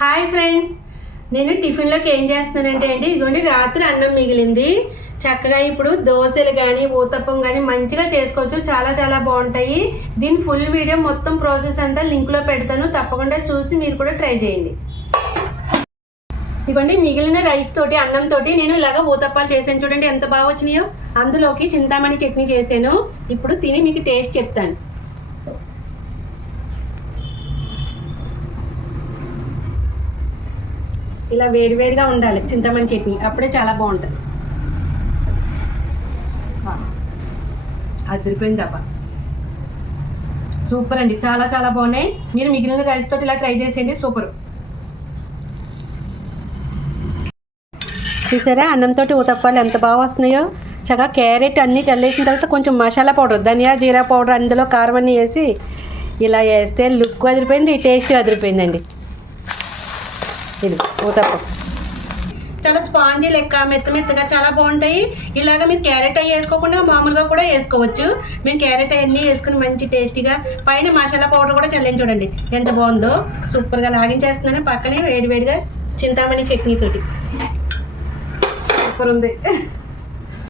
Hi friends, నేను టిఫిన్లోకి ఏం చేస్తున్నానంటే అండి, ఇదిగోండి రాత్రి అన్నం మిగిలింది. చక్కగా ఇప్పుడు దోశలు కానీ ఊతప్పం కానీ మంచిగా చేసుకోవచ్చు. చాలా చాలా బాగుంటాయి. దీని ఫుల్ వీడియో మొత్తం ప్రాసెస్ అంతా లింక్లో పెడతాను, తప్పకుండా చూసి మీరు కూడా ట్రై చేయండి. ఇదిగోండి మిగిలిన రైస్ తోటి అన్నం తోటి నేను ఇలాగ ఊతప్పాలు చేశాను. చూడండి ఎంత బాగా వచ్చినాయో. అందులోకి చింతామణి చట్నీ చేశాను. ఇప్పుడు తిని మీకు టేస్ట్ చెప్తాను. ఇలా వేడివేడిగా ఉండాలి చింతమణి చట్నీ, అప్పుడే చాలా బాగుంటుంది. అదిరిపోయింది అబ్బా, సూపర్ అండి, చాలా చాలా బాగున్నాయి. మీరు మిగిలిన రైస్ తోటి ఇలా ట్రై చేసేయండి, సూపర్. చూసారా అన్నంతో ఊతప్పాలు ఎంత బాగా వస్తున్నాయో. చక్కగా క్యారెట్ అన్నీ చల్లేసిన తర్వాత కొంచెం మసాలా పౌడర్, ధనియా జీరా పౌడర్, అందులో కారం అన్నీ వేసి ఇలా వేస్తే లుక్ అదిరిపోయింది, టేస్ట్ అదిరిపోయిందండి. ఇది ఊతప్పం చాలా స్పాంజీ లెక్క మెత్తగా చాలా బాగుంటాయి. ఇలాగ మీరు క్యారెట్ అవి వేసుకోకుండా మామూలుగా కూడా వేసుకోవచ్చు. మేము క్యారెట్ అవన్నీ వేసుకుని మంచి టేస్టీగా పైన మసాలా పౌడర్ కూడా చల్లని. చూడండి ఎంత బాగుందో, సూపర్గా లాగించేస్తున్నాను. పక్కనే వేడివేడిగా చింతామణి చట్నీతోటి సూపర్ ఉంది.